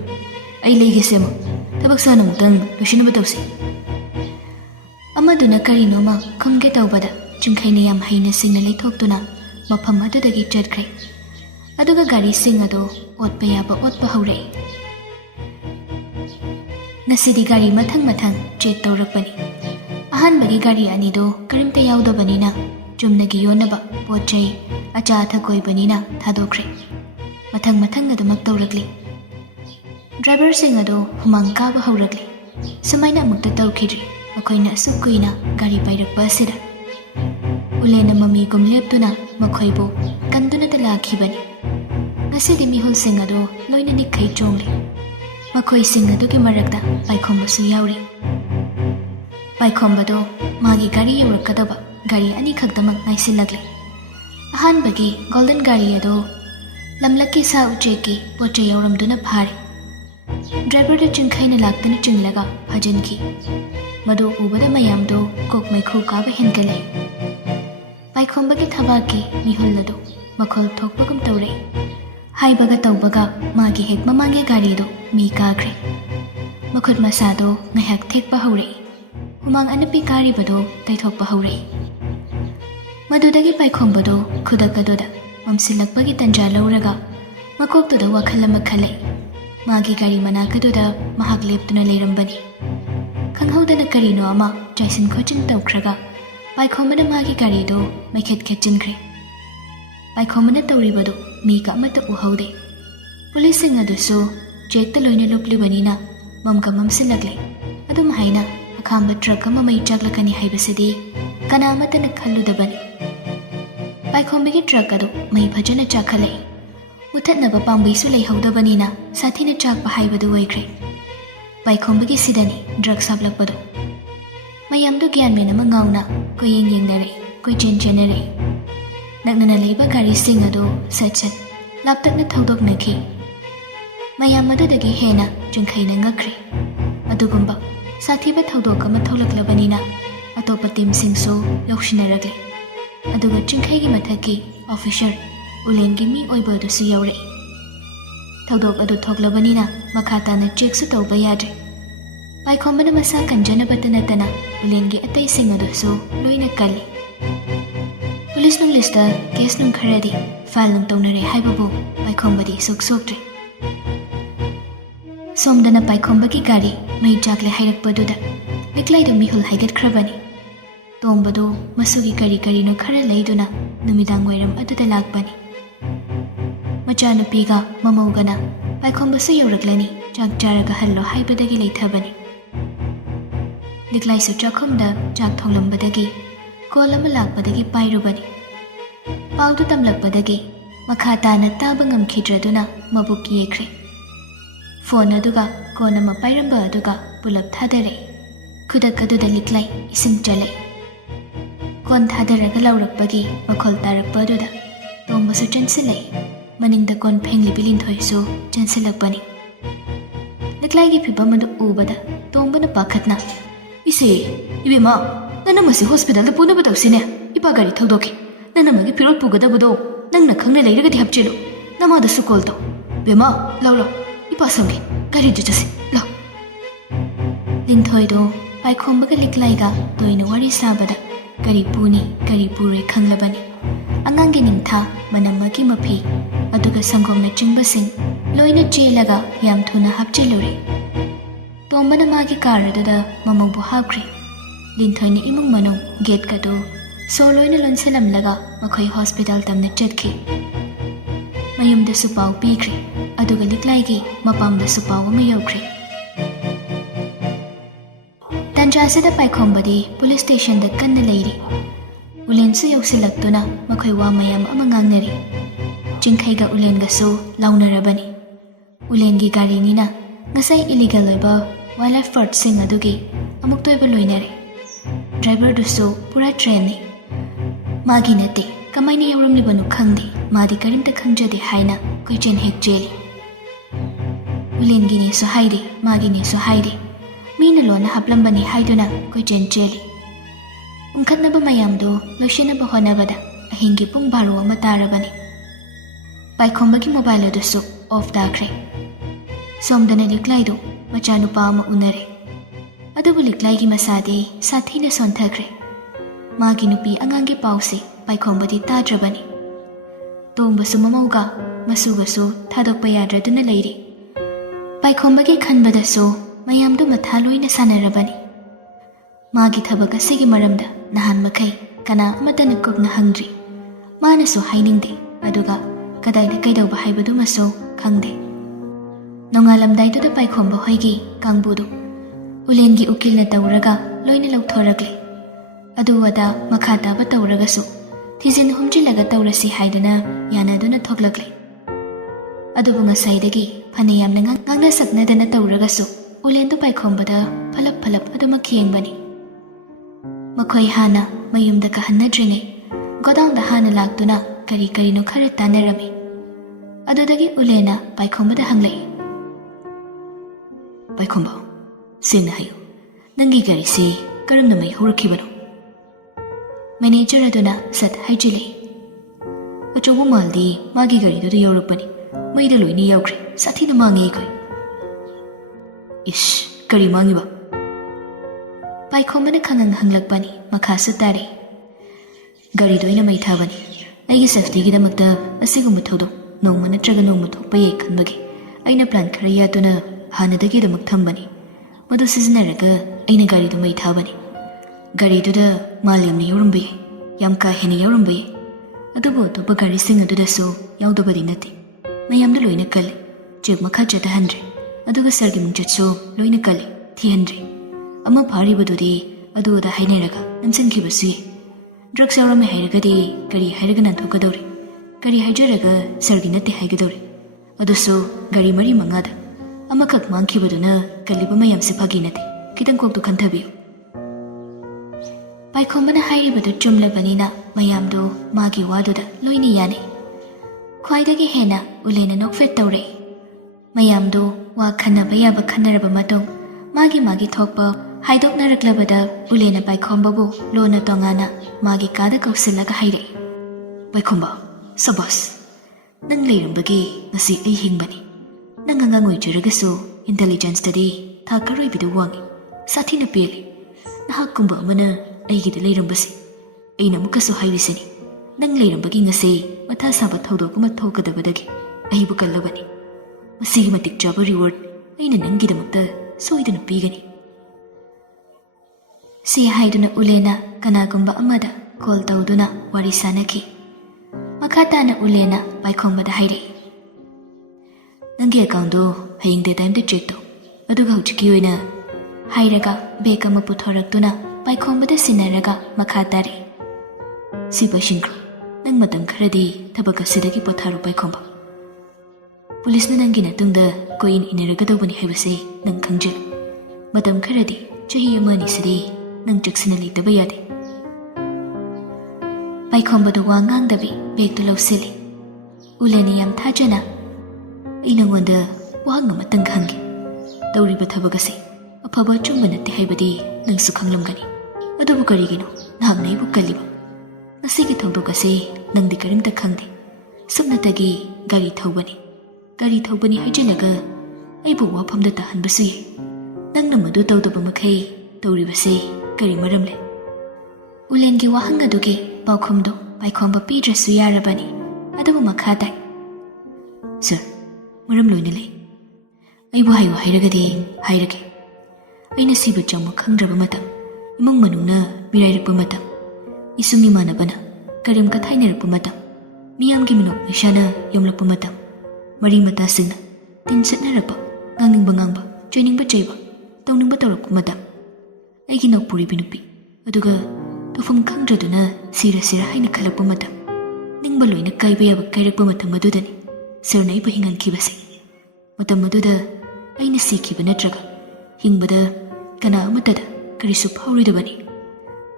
ꯑꯩ ꯂꯩꯒꯦꯁꯦ ꯑꯃꯨꯛ, ꯊꯕꯛ ꯁꯥꯅ ꯑꯃꯨꯛꯇꯪ ꯂꯣꯏꯁꯤꯟꯅꯕ ꯇꯧꯁꯤ." ꯑꯃꯗꯨꯅ ꯀꯔꯤꯅꯣꯃ ꯈꯨꯝꯒꯦ ꯇꯧꯕꯗ ꯆꯤꯡꯈꯩꯅ ꯌꯥꯝ ꯍꯩꯅ ꯁꯤꯡꯅ ꯂꯩꯊꯣꯛꯇꯨꯅ ꯃꯐꯝ ꯑꯗꯨꯗꯒꯤ ꯆꯠꯈ꯭ꯔꯦ꯫ ꯑꯗꯨꯒ ꯒꯥꯔꯤꯁꯤꯡ ꯑꯗꯨ ꯑꯣꯠꯄ ꯌꯥꯕ ꯑꯣꯠꯄ ꯍꯧꯔꯛꯏ꯫ ꯉꯁꯤꯗꯤ ꯒꯥꯔꯤ ꯃꯊꯪ ꯆꯦꯛ ꯇꯧꯔꯛꯄꯅꯤ꯫ ꯑꯍꯥꯟꯕꯒꯤ ꯒꯥꯔꯤ ꯑꯅꯤꯗꯨ ꯀꯔꯤꯝꯇ ꯌꯥꯎꯗꯕꯅꯤꯅ ꯆꯨꯝꯅꯒꯤ ꯌꯣꯟꯅꯕ ꯄꯣꯠ ꯆꯩ ꯑꯆꯥ ꯑꯊꯛ ꯑꯣꯏꯕꯅꯤꯅ ꯊꯥꯗꯣꯛꯈ꯭ꯔꯦ꯫ ꯃꯊꯪ ꯑꯗꯨꯃꯛ ꯇꯧꯔꯛꯂꯤ꯫ ꯗ꯭ꯔꯥꯏꯚꯔꯁꯤꯡ ꯑꯗꯨ ꯍꯨꯃꯥꯡ ꯀꯥꯕ ꯍꯧꯔꯛꯂꯤ꯫ ꯁꯨꯃꯥꯏꯅ ꯑꯃꯨꯛꯇ ꯇꯧꯈꯤꯗ꯭ꯔꯤ ꯃꯈꯣꯏꯅ ꯑꯁꯨꯛ ꯀꯨꯏꯅ ꯒꯥꯔꯤ ꯄꯥꯏꯔꯛꯄ ꯑꯁꯤꯗ꯫ ꯎꯂꯦꯟꯅ ꯃꯃꯤꯒꯨꯝ ꯂꯦꯞꯇꯨꯅ ꯃꯈꯣꯏꯕꯨ ꯀꯟꯗꯨꯅꯇ ꯂꯥꯛꯈꯤꯕꯅꯤ꯫ ꯉꯁꯤꯗꯤ ꯃꯤꯍꯨꯜꯁꯤꯡ ꯑꯗꯨ ꯂꯣꯏꯅ ꯅꯤꯛꯈꯩ ꯆꯣꯡꯂꯤ꯫ ꯃꯈꯣꯏꯁꯤꯡ ꯑꯗꯨꯒꯤ ꯃꯔꯛꯇ ꯄꯥꯏꯈꯣꯝꯕꯁꯨ ꯌꯥꯎꯔꯤ꯫ ꯄꯥꯏꯈꯣꯝꯕꯗꯨ ꯃꯥꯒꯤ ꯒꯥꯔꯤ ꯌꯧꯔꯛꯀꯗꯕ ꯒꯥꯔꯤ 2 ꯈꯛꯇꯃꯛ ꯉꯥꯏꯁꯤꯜꯂꯛꯂꯤ꯫ ꯑꯍꯥꯟꯕꯒꯤ ꯒꯣꯜꯗꯟ ꯒꯥꯔꯤ ꯑꯗꯨ ꯂꯝꯂꯛꯀꯤ ꯁꯥ ꯎꯆꯦꯛꯀꯤ ꯄꯣꯠ ꯆꯩ ꯌꯧꯔꯝꯗꯨꯅ ꯐꯥꯔꯦ꯫ ꯗ꯭ꯔꯥꯏꯚꯔꯗ ꯆꯤꯡꯈꯩꯅ ꯂꯥꯛꯇꯨꯅ ꯆꯤꯡꯂꯒ ꯐꯥꯖꯤꯟꯈꯤ꯫ ꯃꯗꯨ ꯎꯕꯗ ꯃꯌꯥꯝꯗꯨ ꯀꯣꯛ ꯃꯩꯈꯨ ꯀꯥꯕ ꯍꯦꯟꯒꯠꯂꯛꯏ꯫ ꯄꯥꯏꯈꯣꯝꯕꯒꯤ ꯊꯕꯥꯛꯀꯤ ꯃꯤꯍꯨꯜ ꯑꯗꯨ ꯃꯈꯣꯜ ꯊꯣꯛꯄꯒꯨꯝ ꯇꯧꯔꯛꯏ꯫ ꯍꯥꯏꯕꯒ ꯇꯧꯕꯒ ꯃꯥꯒꯤ ꯍꯦꯛ ꯃꯃꯥꯡꯒꯤ ꯒꯥꯔꯤꯗꯨ ꯃꯤ ꯀꯥꯈ꯭ꯔꯦ꯫ ꯃꯈꯨꯠ ꯃꯁꯥꯗꯨ ꯉꯥꯏꯍꯥꯛ ꯊꯦꯛꯄ ꯍꯧꯔꯛꯏ꯫ ꯍꯨꯃꯥꯡ ꯑꯅꯞꯄꯤ ꯀꯥꯔꯤꯕꯗꯨ ꯇꯩꯊꯣꯛꯄ ꯍꯧꯔꯛꯏ꯫ ꯃꯗꯨꯗꯒꯤ ꯄꯥꯏꯈꯣꯝꯕꯗꯨ ꯈꯨꯗꯛ ꯑꯗꯨꯗ ꯃꯝꯁꯤꯜꯂꯛꯄꯒꯤ ꯇꯟꯖꯥ ꯂꯧꯔꯒ ꯃꯀꯣꯛꯇꯨꯗ ꯋꯥꯈꯜ ꯑꯃ ꯈꯜꯂꯛꯏ꯫ ꯃꯥꯒꯤ ꯒꯥꯔꯤ ꯃꯅꯥꯛꯀꯗꯨꯗ ꯃꯍꯥꯛ ꯂꯦꯞꯇꯨꯅ ꯂꯩꯔꯝꯕꯅꯤ꯫ ꯈꯪꯍꯧꯗꯅ ꯀꯔꯤꯅꯣ ꯑꯃ ꯆꯥꯏꯁꯤꯟ ꯈꯣꯠꯆꯤꯟ ꯇꯧꯈ꯭ꯔꯒ ꯄꯥꯏꯈꯣꯝꯕꯅ ꯃꯥꯒꯤ ꯒꯥꯔꯤꯗꯨ ꯃꯩꯈꯦꯠ ꯈꯦꯠꯆꯤꯟꯈ꯭ꯔꯦ꯫ ꯄꯥꯏꯈꯣꯝꯕꯅ ꯇꯧꯔꯤꯕꯗꯨ ꯃꯤꯒ ꯑꯃꯠꯇ ꯎꯍꯧꯗꯦ꯫ ꯄꯨꯂꯤꯁꯁꯤꯡ ꯑꯗꯨꯁꯨ ꯆꯦꯛꯇ ꯂꯣꯏꯅ ꯂꯨꯞꯂꯤꯕꯅꯤꯅ ꯃꯝꯒ ꯃꯝꯁꯤꯜꯂꯛꯂꯦ꯫ ꯑꯗꯨꯝ ꯍꯥꯏꯅ ꯑꯈꯥꯝꯕ ꯇ꯭ꯔꯛ ꯑꯃ ꯃꯩ ꯆꯥꯛꯂꯛꯀꯅꯤ ꯍꯥꯏꯕꯁꯤꯗꯤ ꯀꯅꯥ ꯑꯃꯠꯇꯅ ꯈꯜꯂꯨꯗꯕꯅꯤ꯫ ꯄꯥꯏꯈꯣꯝꯕꯒꯤ ꯇ꯭ꯔꯛ ꯑꯗꯨ ꯃꯩ ꯐꯖꯅ ꯆꯥꯛꯈꯠꯂꯛꯏ꯫ ꯃꯨꯊꯠꯅꯕ ꯄꯥꯝꯕꯩꯁꯨ ꯂꯩꯍꯧꯗꯕꯅꯤꯅ ꯁꯥꯊꯤꯅ ꯆꯥꯛꯄ ꯍꯥꯏꯕꯗꯨ ꯑꯣꯏꯈ꯭ꯔꯦ꯫ ꯄꯥꯏꯈꯣꯝꯕꯒꯤ ꯁꯤꯗꯅꯤ ꯗ꯭ꯔꯛ ꯍꯥꯞꯂꯛꯄꯗꯨ꯫ ꯃꯌꯥꯝꯗꯨ ꯒ꯭ꯌꯥꯟꯃꯦꯟ ꯑꯃ ꯉꯥꯎꯅ ꯀꯣꯏꯌꯦꯡ ꯌꯦꯡꯅꯔꯛꯏ, ꯀꯣꯏꯆꯦꯟ ꯆꯦꯟꯅꯔꯛꯏ꯫ ꯅꯛꯅꯅ ꯂꯩꯕ ꯒꯥꯔꯤꯁꯤꯡ ꯑꯗꯨ ꯁꯠ ꯂꯥꯞꯇꯛꯅ ꯊꯧꯗꯣꯛꯅꯈꯤ꯫ ꯃꯌꯥꯝ ꯑꯗꯨꯗꯒꯤ ꯍꯦꯟꯅ ꯆꯤꯡꯈꯩꯅ ꯉꯛꯈ꯭ꯔꯦ꯫ ꯑꯗꯨꯒꯨꯝꯕ ꯁꯥꯊꯤꯕ ꯊꯧꯗꯣꯛ ꯑꯃ ꯊꯣꯛꯂꯛꯂꯕꯅꯤꯅ ꯑꯇꯣꯞꯄ ꯇꯤꯝꯁꯤꯡꯁꯨ ꯌꯧꯁꯤꯟꯅꯔꯛꯂꯤ ꯑꯗꯨꯒ ꯆꯤꯡꯈꯩꯒꯤ ꯃꯊꯛꯀꯤ ꯑꯣꯐꯤꯁꯔ ꯎꯂꯦꯟꯒꯤ ꯃꯤ ꯑꯣꯏꯕ ꯑꯗꯨꯁꯨ ꯌꯧꯔꯛꯏ ꯊꯧꯗꯣꯛ ꯑꯗꯨ ꯊꯣꯛꯂꯕꯅꯤꯅ ꯃꯈꯥ ꯇꯥꯅ ꯆꯦꯛꯁꯨ ꯇꯧꯕ ꯌꯥꯗ꯭ꯔꯦ ꯄꯥꯏꯈꯣꯝꯕꯅ ꯃꯁꯥ ꯀꯟꯖꯅꯕꯇ ꯅꯠꯇꯅ ꯎꯂꯦꯟꯒꯤ ꯑꯇꯩꯁꯤꯡ ꯑꯗꯨꯁꯨ ꯂꯣꯏꯅ ꯀꯜꯂꯤ ꯄꯨꯂꯤꯁ ꯅꯨꯡꯂꯤꯁꯇ ꯀꯦꯁ ꯅꯨꯡ ꯈꯔꯗꯤ ꯐꯥꯏꯜ ꯅꯨꯡ ꯇꯧꯅꯔꯦ ꯍꯥꯏꯕꯕꯨ ꯄꯥꯏꯈꯣꯝꯕꯗꯤ ꯁꯨꯛ ꯁꯣꯛꯇ꯭ꯔꯦ ꯁꯣꯝꯗꯅ ꯄꯥꯏꯈꯣꯝꯕꯒꯤ ꯒꯥꯔꯤ ꯃꯩ ꯆꯥꯛꯂꯦ ꯍꯥꯏꯔꯛꯄꯗꯨꯗ ꯂꯤꯛꯂꯥꯏꯗꯨ ꯃꯤꯍꯨꯜ ꯍꯥꯏꯒꯠꯈ꯭ꯔꯕꯅꯤ ꯇꯣꯝꯕꯗꯨ ꯃꯁꯨꯒꯤ ꯀꯔꯤꯅꯣ ꯈꯔ ꯂꯩꯗꯨꯅ ꯅꯨꯃꯤꯗꯥꯡ ꯋꯥꯏꯔꯝ ꯑꯗꯨꯗ ꯂꯥꯛꯄꯅꯤ ꯃꯆꯥꯅꯨꯄꯤꯒ ꯃꯃꯧꯒꯅ ꯄꯥꯏꯈꯣꯝꯕꯁꯨ ꯌꯧꯔꯛꯂꯅꯤ ꯆꯥꯛ ꯆꯥꯔꯒ ꯍꯜꯂꯣ ꯍꯥꯏꯕꯗꯒꯤ ꯂꯩꯊꯕꯅꯤ ꯂꯤꯛꯂꯥꯏꯁꯨ ꯆꯥꯛꯈꯨꯝꯗ ꯆꯥꯛ ꯊꯣꯡꯂꯝꯕꯗꯒꯤ ꯀꯣꯜ ꯑꯃ ꯂꯥꯛꯄꯗꯒꯤ ꯄꯥꯏꯔꯨꯕꯅꯤ ꯄꯥꯎꯗꯨ ꯇꯝꯂꯛꯄꯗꯒꯤ ꯃꯈꯥ ꯇꯥꯅ ꯇꯥꯕ ꯉꯝꯈꯤꯗ꯭ꯔꯗꯨꯅ ꯃꯕꯨꯛ ꯌꯦꯛꯈ꯭ꯔꯦ ꯐꯣꯟ ꯑꯗꯨꯒ ꯀꯣꯟ ꯑꯃ ꯄꯥꯏꯔꯝꯕ ꯑꯗꯨꯒ ꯄꯨꯂꯞ ꯊꯥꯗꯔꯛꯏ ꯈꯨꯗꯛ ꯑꯗꯨꯗ ꯂꯤꯛꯂꯥꯏ ꯏꯁꯤꯡ ꯆꯠꯂꯛꯏ ꯀꯣꯟ ꯊꯥꯗꯔꯒ ꯂꯧꯔꯛꯄꯒꯤ ꯃꯈꯣꯜ ꯇꯥꯔꯛꯄ ꯑꯗꯨꯗ ꯇꯣꯝꯕꯁꯨ ꯆꯪꯁꯤꯜꯂꯛꯏ ꯃꯅꯤꯡꯗ ꯀꯣꯟ ꯐꯦꯡꯂꯤꯕꯤ ꯂꯤꯟꯊꯣꯏꯁꯨ ꯆꯪꯁꯤꯜꯂꯛꯄꯅꯤ ꯂꯤꯛꯂꯥꯏꯒꯤ ꯐꯤꯕꯝ ꯑꯗꯨ ꯎꯕꯗ ꯇꯣꯝꯕꯅ ꯄꯥꯈꯠꯅ ꯏꯁꯦ 이베마 ꯅꯅꯝꯃꯁꯤ ꯍꯣꯁꯄꯤꯇꯥꯜꯗ ꯄꯨꯅꯕ ꯇꯧꯁꯤꯅꯦ ꯏꯄꯥ ꯒꯥꯔꯤ ꯊꯧꯗꯣꯛꯈꯤ ꯅꯅꯝꯃꯒꯤ ꯐꯤꯔꯣꯜ ꯄꯨꯒꯗꯕꯗꯣ ꯅꯪꯅ ꯈꯪꯅ ꯂꯩꯔꯒꯗꯤ ꯍꯥꯞꯆꯤꯜꯂꯨ ꯅꯃꯥꯗꯁꯨ ꯀꯣꯜ ꯇꯧ ꯕꯦꯃꯥ ꯂꯥꯎ 이ꯄꯥ ꯁꯝꯒꯦ ꯒꯥꯔꯤꯗꯨ ꯆꯠꯁꯤ ꯂꯥꯎ ꯂꯤꯟꯊꯣꯏꯗꯣ ꯄꯥꯏꯈꯣꯝꯕꯒ ꯂꯤꯛꯂꯥꯏꯒ ꯇꯣꯏꯅ ꯋꯥꯔꯤ ꯁꯥꯕꯗ ꯀꯔꯤ ꯄꯨꯅꯤ ꯀꯔꯤ ꯄꯨꯔꯣꯏ ꯈꯪꯂꯕꯅꯤ ꯑꯉꯥꯡꯒꯤ ꯅꯤꯡꯊꯥ ꯃꯅꯝꯃꯒꯤ ꯃꯐꯤ ꯑꯗꯨꯒ ꯁꯪꯒꯣꯝꯅꯆꯤꯡꯕꯁꯤꯡ ꯂꯣꯏꯅ ꯆꯦꯜꯂꯒ ꯌꯥꯝ ꯊꯨꯅ ꯍꯥꯞꯆꯤꯜꯂꯨꯔꯦ ꯇꯣꯝꯕꯅ ꯃꯥꯒꯤ ꯀꯥꯔ ꯑꯗꯨꯗ ꯃꯃꯧꯕꯨ ꯍꯥꯞꯈ꯭ꯔꯦ ꯂꯤꯟꯊꯣꯏꯅ ꯏꯃꯨꯡ ꯃꯅꯨꯡ ꯒꯦꯠꯀꯗꯨ ꯁꯣ ꯂꯣꯏꯅ ꯂꯣꯟꯁꯤꯜꯂꯝꯂꯒ ꯃꯈꯣꯏ ꯍꯣꯁꯄꯤꯇꯥꯜ ꯇꯝꯅ ꯆꯠꯈꯤ ꯃꯌꯨꯝꯗꯁꯨ ꯄꯥꯎ ꯄꯤꯈ꯭ꯔꯦ ꯑꯗꯨꯒ ꯂꯤꯛꯂꯥꯏꯒꯤ ꯃꯄꯥꯝꯗꯁꯨ ꯄꯥꯎ ꯑꯃ ꯌꯧꯈ꯭ꯔꯦ ꯇꯟꯖꯥꯁꯤꯗ ꯄꯥꯏꯈꯣꯝꯕꯗꯤ ꯄꯨꯂꯤꯁ ꯁ꯭ꯇꯦꯁꯟꯗ ꯀꯟꯅ ꯂꯩꯔꯤ ꯎꯂꯦꯟꯁꯨ ꯌꯧꯁꯤꯜꯂꯛꯇꯨꯅ ꯃꯈꯣꯏ ꯋꯥ ꯃꯌꯥꯝ ꯑꯃ ꯉꯥꯡꯅꯔꯤ ꯆꯤꯡꯈꯩꯒ ꯎꯂꯦꯟꯒꯁꯨ ꯂꯥꯎꯅꯔꯕꯅꯤ ꯎꯂꯦꯟꯒꯤ ꯒꯥꯔꯤꯅꯤꯅ ꯉꯁꯥꯏ ꯏꯂꯤꯒꯦꯜ ꯑꯣꯏꯕ ꯋꯥꯏꯜ ꯂꯥꯏꯐ ꯄꯥꯔꯠꯁꯤꯡ ꯑꯗꯨꯒꯤ ꯑꯃꯨꯛ ꯇꯣꯏꯕ ꯂꯣꯏꯅꯔꯦ ꯗ꯭ꯔꯥꯏꯚꯔꯗꯨꯁꯨ ꯄꯨꯔꯥ ꯇ꯭ꯔꯦꯟꯅꯤ ꯃꯥꯒꯤ ꯅꯠꯇꯦ ꯀꯃꯥꯏꯅ ꯌꯧꯔꯝꯂꯤꯕꯅꯣ ꯈꯪꯗꯦ ꯃꯥꯗꯤ ꯀꯔꯤꯝꯇ ꯈꯪꯖꯗꯦ ꯍꯥꯏꯅ ꯀꯣꯏꯆꯦꯟ ꯍꯦꯛ ꯆꯦꯜꯂꯤ ꯎꯂꯦꯟꯒꯤꯅꯦꯁꯨ ꯍꯥꯏꯗꯦ ꯃꯥꯒꯤꯅꯦꯁꯨ ꯍꯥꯏꯗꯦ ꯃꯤꯅ ꯂꯣꯟꯅ ꯍꯥꯞꯂꯝꯕꯅꯤ ꯍꯥꯏꯗꯨꯅ ꯀꯣꯏꯆꯦꯟ ꯆꯦꯜꯂꯤ ꯎꯪꯈꯠꯅꯕ ꯃꯌꯥꯝꯗꯨ ꯂꯣꯏꯁꯤꯟꯅꯕ ꯍꯣꯠꯅꯕꯗ ꯑꯍꯤꯡꯒꯤ ꯄꯨꯡ 12 ꯇꯥꯔꯕꯅꯤ ꯄꯥꯏꯈꯣꯝꯕꯒꯤ ꯃꯣꯕꯥꯏꯜ ꯑꯗꯨꯁꯨ ꯑꯣꯐ ꯇꯥꯈ꯭ꯔꯦ ꯁꯣꯝꯗꯅ ꯂꯤꯛꯂꯥꯏꯗꯨ ꯃꯆꯥꯅꯨꯄꯥ ꯑꯃ ꯎꯅꯔꯦ ꯑꯗꯨꯕꯨ ꯂꯤꯛꯂꯥꯏꯒꯤ ꯃꯁꯥꯗꯤ ꯁꯥꯊꯤꯅ ꯁꯣꯟꯊꯈ꯭ꯔꯦ ꯃꯥꯒꯤ ꯅꯨꯄꯤ ꯑꯉꯥꯡꯒꯤ ꯄꯥꯎꯁꯤ ꯄꯥꯏꯈꯣꯝꯕꯗꯤ ꯇꯥꯗ꯭ꯔꯕꯅꯤ ꯇꯣꯝꯕꯁꯨ ꯃꯃꯧꯒ ꯃꯁꯨꯒꯁꯨ ꯊꯥꯗꯣꯛꯄ ꯌꯥꯗ꯭ꯔꯗꯨꯅ ꯂꯩꯔꯤ ꯄꯥꯏꯈꯣꯝꯕꯒꯤ ꯈꯟꯕꯗꯁꯨ ꯃꯌꯥꯝꯗꯨ ꯃꯊꯥ ꯂꯣꯏꯅ ꯁꯥꯟꯅꯔꯕꯅꯤ ꯃꯥꯒꯤ ꯊꯕꯛ ꯑꯁꯤꯒꯤ ꯃꯔꯝꯗ ꯅꯍꯥꯟ ꯃꯈꯩ ꯀꯅꯥ ꯑꯃꯠꯇꯅ ꯀꯨꯞꯅ ꯍꯪꯗ꯭ꯔꯤ ꯃꯥꯅꯁꯨ ꯍꯥꯏꯅꯤꯡꯗꯦ ꯑꯗꯨꯒ ꯀꯗꯥꯏꯗ ꯀꯩꯗꯧꯕ ꯍꯥꯏꯕꯗꯨꯃꯁꯨ ꯈꯪꯗꯦ ꯅꯣꯡꯉꯥꯜꯂꯝꯗꯥꯏꯗꯨꯗ ꯄꯥꯏꯈꯣꯝꯕ ꯍꯣꯏꯒꯤ ꯀꯥꯡꯕꯨꯗꯨ ꯎꯂꯦꯟꯒꯤ ꯎꯀꯤꯜꯅ ꯇꯧꯔꯒ ꯂꯣꯏꯅ ꯂꯧꯊꯣꯔꯛꯂꯦ ꯑꯗꯨ ꯑꯗꯥ ꯃꯈꯥ ꯇꯥꯕ ꯇꯧꯔꯒꯁꯨ ꯊꯤꯖꯤꯟ ꯍꯨꯝꯖꯤꯜꯂꯒ ꯇꯧꯔꯁꯤ ꯍꯥꯏꯗꯨꯅ ꯌꯥꯅꯗꯨꯅ ꯊꯣꯛꯂꯛꯂꯦ ꯑꯗꯨꯕꯨ ꯉꯁꯥꯏꯗꯒꯤ ꯐꯅ ꯌꯥꯝꯅ ꯉꯥꯡꯅ ꯁꯛꯅꯗꯅ ꯇꯧꯔꯒꯁꯨ ꯎꯂꯦꯟꯗꯨ ꯄꯥꯏꯈꯣꯝꯕꯗ ꯐꯂꯞ ꯑꯗꯨꯃꯛ ꯌꯦꯡꯕꯅꯤ ꯃꯈꯣꯏ ꯍꯥꯟꯅ ꯃꯌꯨꯝꯗ ꯀꯥꯍꯟꯅꯗ꯭ꯔꯤꯉꯩ ꯒꯣꯗꯥꯎꯟꯗ ꯍꯥꯟꯅ ꯂꯥꯛꯇꯨꯅ ꯀꯔꯤꯅꯣ ꯈꯔ ꯇꯥꯟꯅꯔꯝꯃꯤ ꯑꯗꯨꯗꯒꯤ ꯎꯂꯦꯟꯅ ꯄꯥꯏꯈꯣꯝꯕꯗ ꯍꯪꯂꯛꯏ ꯄꯥꯏꯈꯣꯝꯕ ꯁꯦꯡꯅ ꯍꯥꯏꯌꯨ ꯅꯪꯒꯤ ꯒꯥꯔꯤꯁꯤ ꯀꯔꯝꯅ ꯃꯩ ꯍꯧꯔꯛꯈꯤꯕꯅꯣ ꯃꯦꯅꯦꯖꯔ ꯑꯗꯨꯅ ꯁꯠ ꯍꯥꯏꯖꯤꯜꯂꯤ ꯑꯆꯧꯕ ꯃꯥꯜꯗꯤ ꯃꯥꯒꯤ ꯒꯥꯔꯤꯗꯨꯗ ꯌꯧꯔꯛꯄꯅꯤ ꯃꯩꯗ ꯂꯣꯏꯅ ꯌꯥꯎꯈ꯭ꯔꯦ ꯁꯥꯊꯤꯅ ꯃꯥꯡꯉꯦ ꯑꯩꯈꯣꯏ ꯏꯁ ꯀꯔꯤ ꯃꯥꯡꯉꯤꯕ ꯄꯥꯏꯈꯣꯝꯕꯅ ꯈꯪꯍꯪ ꯍꯪꯂꯛꯄꯅꯤ ꯃꯈꯥꯁꯨ ꯇꯥꯔꯦ ꯒꯥꯔꯤꯗꯣ ꯑꯩꯅ ꯃꯩ ꯊꯥꯕꯅꯤ ꯑꯩꯒꯤ ꯁꯦꯐꯇꯤꯒꯤꯗꯃꯛꯇ ꯑꯁꯤꯒꯨꯝꯕ ꯊꯧꯗꯣꯛ ꯅꯣꯡꯃ ꯅꯠꯇ꯭ꯔꯒ ꯅꯣꯡꯃ ꯊꯣꯛꯄ ꯌꯥꯏ ꯈꯟꯕꯒꯤ ꯑꯩꯅ ꯄ꯭ꯂꯥꯟ ꯈꯔ ꯌꯥꯠꯇꯨꯅ ꯍꯥꯟꯅꯗꯒꯤꯗꯃꯛ ꯊꯝꯕꯅꯤ ꯃꯗꯨ ꯁꯤꯖꯤꯟꯅꯔꯒ ꯑꯩꯅ ꯒꯥꯔꯤꯗꯣ ꯃꯩ ꯊꯥꯕꯅꯤ ꯒꯥꯔꯤꯗꯨꯗ ꯃꯥꯜ ꯌꯥꯝꯅ ꯌꯥꯎꯔꯝꯕ ꯌꯥꯏ ꯌꯥꯝ ꯀꯥ ꯍꯦꯟꯅ ꯌꯥꯎꯔꯝꯕ ꯌꯥꯏ ꯑꯗꯨꯕꯨ ꯑꯇꯣꯞꯄ ꯒꯥꯔꯤꯁꯤꯡ ꯑꯗꯨꯗꯁꯨ ꯌꯥꯎꯗꯕꯗꯤ ꯅꯠꯇꯦ ꯃꯌꯥꯝꯗꯨ ꯂꯣꯏꯅ ꯀꯜꯂꯤ ꯆꯦꯛ ꯃꯈꯥ ꯆꯠꯊꯍꯟꯗ꯭ꯔꯦ ꯑꯗꯨꯒ ꯁꯔꯒꯤ ꯃꯤꯡꯆꯠꯁꯨ ꯂꯣꯏꯅ ꯀꯜꯂꯤ ꯊꯤꯍꯟꯗ꯭ꯔꯦ ꯑꯃ ꯐꯥꯔꯤꯕꯗꯨꯗꯤ ꯑꯗꯨ ꯑꯗꯥ ꯍꯥꯏꯅꯔꯒ ꯅꯝꯁꯤꯟꯈꯤꯕꯁꯨ ꯌꯥꯏ ꯗ꯭ꯔꯒꯁ ꯌꯥꯎꯔꯝꯃꯦ ꯍꯥꯏꯔꯒꯗꯤ ꯀꯔꯤ ꯍꯥꯏꯔꯒ ꯅꯥꯟꯊꯣꯛꯀꯗꯧꯔꯤ ꯀꯔꯤ ꯍꯥꯏꯖꯔꯒ ꯁꯔꯒꯤ ꯅꯠꯇꯦ ꯍꯥꯏꯒꯗꯧꯔꯤ ꯑꯗꯨꯁꯨ ꯒꯥꯔꯤ 4-5ꯗ ꯑꯃꯈꯛ ꯃꯥꯡꯈꯤꯕꯗꯨꯅ ꯀꯜꯂꯤꯕ ꯃꯌꯥꯝꯁꯦ ꯐꯥꯒꯤ ꯅꯠꯇꯦ ꯈꯤꯇꯪ ꯀꯣꯛꯇꯨ ꯈꯟꯊꯕꯤꯌꯨ ꯄꯥꯏꯈꯣꯝꯕꯅ ꯍꯥꯏꯔꯤꯕꯗꯨ ꯆꯨꯝꯂꯕꯅꯤꯅ ꯃꯌꯥꯝꯗꯨ ꯃꯥꯒꯤ ꯋꯥꯗꯨꯗ ꯂꯣꯏꯅ ꯌꯥꯅꯩ ꯈ꯭ꯋꯥꯏꯗꯒꯤ ꯍꯦꯟꯅ ꯎꯂꯦꯟꯅ ꯅꯣꯛꯐꯦꯠ ꯇꯧꯔꯛꯏ ꯃꯌꯥꯝꯗꯨ ꯋꯥ ꯈꯟꯅꯕ ꯌꯥꯕ ꯈꯟꯅꯔꯕ ꯃꯇꯨꯡ ꯃꯥꯒꯤ ꯊꯣꯛꯄ ꯍꯥꯏꯗꯣꯛꯅꯔꯛꯂꯕꯗ ꯎꯂꯦꯅ ꯄꯥꯏꯈꯣꯝꯕꯕꯨ ꯂꯣꯟꯅ ꯇꯣꯉꯥꯟꯅ ꯃꯥꯒꯤ ꯀꯥꯗ ꯀꯧꯁꯤꯜꯂꯒ ꯍꯥꯏꯔꯛꯏ. ꯄꯥꯏꯈꯣꯝꯕ, ꯁꯕꯥꯁ! ꯅꯪ ꯂꯩꯔꯝꯕꯒꯤ ꯉꯁꯤ ꯑꯩ ꯍꯤꯡꯕꯅꯤ. ꯅꯪ ꯑꯉꯥꯡ ꯑꯣꯏꯖꯔꯒꯁꯨ ꯏꯟꯇꯦꯂꯤꯖꯦꯟꯁꯇꯗꯤ ꯊꯥꯛ ꯑꯔꯣꯏꯕꯤꯗ ꯋꯥꯡꯉꯤ. ꯁꯥꯊꯤꯅ ꯄꯦꯜꯂꯤ. ꯅꯍꯥꯛꯀꯨꯝꯕ ꯑꯃꯅ ꯑꯩꯒꯤꯗ ꯂꯩꯔꯝꯕꯁꯤ. ꯑꯩꯅ ꯑꯃꯨꯛꯀꯁꯨ ꯍꯥꯏꯔꯤꯁꯤꯅꯤ. ꯅꯪ ꯂꯩꯔꯝꯕꯒꯤ ꯉꯁꯤ ꯃꯊꯥ ꯁꯥꯕ ꯊꯧꯗꯣꯛ ꯑꯃ ꯊꯣꯛꯀꯗꯕꯗꯒꯤ ꯑꯩꯕꯨ ꯀꯜꯂꯕꯅꯤ. ꯃꯁꯤꯒꯤ ꯃꯇꯤꯛ ꯆꯥꯕ ꯔꯤꯋꯥꯔꯗ ꯑꯩꯅ ꯅꯪꯒꯤꯗꯃꯛꯇ ꯁꯣꯏꯗꯅ ꯄꯤꯒꯅꯤ. ꯁꯤ ꯍꯥꯏꯗꯨꯅ ꯎꯂꯦꯅ ꯀꯅꯥꯒꯨꯝꯕ ꯑꯃꯗ ꯀꯣꯜ ꯇꯧꯗꯨꯅ ꯋꯥꯔꯤ ꯁꯥꯅꯈꯤ. ꯃꯈꯥ ꯇꯥꯅ ꯎꯂꯦꯅ ꯄꯥꯏꯈꯣꯝꯕꯗ ꯍꯥꯏꯔꯛꯏ. ꯅꯪꯒꯤ ꯑꯦꯀꯥꯎꯟꯗꯣ ꯍꯌꯦꯡ ꯗꯦ ꯇꯥꯏꯝꯗ ꯆꯦꯛ ꯇꯧ. ꯑꯗꯨꯒ ꯍꯧꯖꯤꯛꯀꯤ ꯑꯣꯏꯅ ꯍꯥꯏꯔꯒ ꯕꯦꯒ ꯑꯃ ꯄꯨꯊꯣꯔꯛꯇꯨꯅ ꯄꯥꯏꯈꯣꯝꯕꯗ ꯁꯤꯟꯅꯔꯒ ꯃꯈꯥ ꯇꯥꯔꯛꯏ. ꯁꯤ ꯄꯥꯏꯁꯤꯟꯈ꯭ꯔꯣ. ꯅꯪ ꯃꯇꯝ ꯈꯔꯗꯤ ꯊꯕꯛ ꯑꯁꯤꯗꯒꯤ ꯄꯣꯊꯥꯔꯣ ꯄꯥꯏꯈꯣꯝꯕ. ꯄꯨꯂꯤꯁꯅ ꯅꯪꯒꯤ ꯃꯇꯨꯡꯗ ꯀꯣꯏꯏꯟ ꯏꯟꯅꯔꯒꯗꯧꯕꯅꯤ ꯍꯥꯏꯕꯁꯤ ꯅꯪ ꯈꯪꯖꯤꯜꯂꯨ. ꯃꯇꯝ ꯈꯔꯗꯤ ꯆꯍꯤ 1-2ꯁꯤꯗꯤ ꯅꯪ ꯆꯦꯛꯁꯤꯟꯅ ꯂꯩꯇꯕ ꯌꯥꯗꯦ. ꯄꯥꯏꯈꯣꯝꯕꯗꯨ ꯋꯥ ꯉꯥꯡꯗꯕꯤ ꯕꯦꯒꯇꯨ ꯂꯧꯁꯤꯜꯂꯤ. ꯎꯂꯦꯅ ꯌꯥꯝ ꯊꯥꯖꯅ, ꯑꯩ ꯅꯉꯣꯟꯗ ꯋꯥꯍꯪ ꯑꯃꯇꯪ ꯍꯪꯒꯦ. ꯇꯧꯔꯤꯕ ꯊꯕꯛ ꯑꯁꯤ ꯑꯐꯕ ꯑꯆꯨꯝꯕ ꯅꯠꯇꯦ ꯍꯥꯏꯕꯗꯤ ꯅꯪꯁꯨ ꯈꯪꯂꯝꯒꯅꯤ. ꯑꯗꯨꯕꯨ ꯀꯔꯤꯒꯤꯅꯣ ꯅꯍꯥꯛꯅ ꯑꯩꯕꯨ ꯀꯜꯂꯤꯕ? ꯉꯁꯤꯒꯤ ꯊꯧꯗꯣꯛ ꯑꯁꯤ ꯅꯪꯗꯤ ꯀꯔꯤꯝꯇ ꯈꯪꯗꯦ. ꯁꯨꯞꯅꯇꯒꯤ ꯒꯥꯔꯤ ꯊꯧꯕꯅꯤ. ꯒꯥꯔꯤ ꯊꯧꯕꯅꯤ ꯍꯥꯏꯖꯤꯜꯂꯒ ꯑꯩꯕꯨ ꯋꯥꯐꯝꯗ ꯇꯥꯍꯟꯕꯁꯨ ꯌꯥꯏ. ꯅꯪꯅ ꯃꯗꯨ ꯇꯧꯗꯕ ꯃꯈꯩ ꯇꯧꯔꯤꯕꯁꯤ ꯀꯔꯤ ꯃꯔꯝ ꯂꯩ? ꯎꯂꯦꯟꯒꯤ ꯋꯥꯍꯪ ꯑꯗꯨꯒꯤ ꯄꯥꯎꯈꯨꯝꯗꯨ ꯄꯥꯏꯈꯣꯝꯕ ꯄꯤꯗ꯭ꯔꯁꯨ ꯌꯥꯔꯕꯅꯤ. ꯑꯗꯨꯕꯨ ꯃꯈꯥ ꯇꯥꯏ. ꯁꯔ, ꯃꯔꯝ ꯂꯣꯏꯅ ꯂꯩ. ꯑꯩꯕꯨ ꯍꯥꯏꯌꯨ ꯍꯥꯏꯔꯒꯗꯤ ꯍꯥꯏꯔꯒꯦ. ꯑꯩꯅ ꯁꯤꯕ ꯆꯪꯕ ꯈꯪꯗ꯭ꯔꯕ ꯃꯇꯝ, ꯏꯃꯨꯡ ꯃꯅꯨꯡꯅ ꯃꯤꯔꯥꯏꯔꯛꯄ ꯃꯇꯝ, ꯏꯁꯨꯡ ꯏꯃꯥꯟꯅꯕꯅ ꯀꯔꯦꯝ ꯀꯊꯥꯏꯅꯔꯛꯄ ꯃꯇꯝ, ꯃꯤꯌꯥꯝꯒꯤ ꯃꯤꯅꯣꯛ ꯃꯩꯁꯥꯅ ꯌꯣꯝꯂꯛꯄ ꯃꯇꯝ, ꯃꯔꯤ ꯃꯇꯥꯁꯤꯡꯅ ꯇꯤꯟ ꯁꯤꯠꯅꯔꯛꯄ, ꯉꯥꯡꯅꯤꯡꯕ ꯉꯥꯡꯕ, ꯆꯩꯅꯤꯡꯕ ꯆꯩꯕ, ꯇꯧꯅꯤꯡꯕ ꯇꯧꯔꯛꯄ ꯃꯇꯝ, ꯑꯩꯒꯤ ꯅꯧꯄꯨꯔꯤꯕꯤ ꯅꯨꯄꯤ ꯑꯗꯨꯒ ꯇꯧꯐꯝ ꯈꯪꯗ꯭ꯔꯗꯨꯅ ꯁꯤꯔ ꯍꯥꯏꯅ ꯈꯜꯂꯛꯄ ꯃꯇꯝ, ꯅꯤꯡꯕ ꯂꯣꯏꯅ ꯀꯥꯏꯕ ꯌꯥꯕ ꯀꯥꯏꯔꯛꯄ ꯃꯇꯝ ꯑꯗꯨꯗꯅꯤ ꯁꯔꯅ ꯑꯩꯕꯨ ꯍꯤꯡꯍꯟꯈꯤꯕꯁꯦ. ꯃꯇꯝ ꯑꯗꯨꯗ ꯑꯩꯅ ꯁꯤꯈꯤꯕ ꯅꯠꯇ꯭ꯔꯒ ꯍꯤꯡꯕꯗ ꯀꯅꯥ ꯑꯃꯠꯇꯗ ꯀꯔꯤꯁꯨ ꯐꯥꯎꯔꯣꯏꯗꯕꯅꯤ.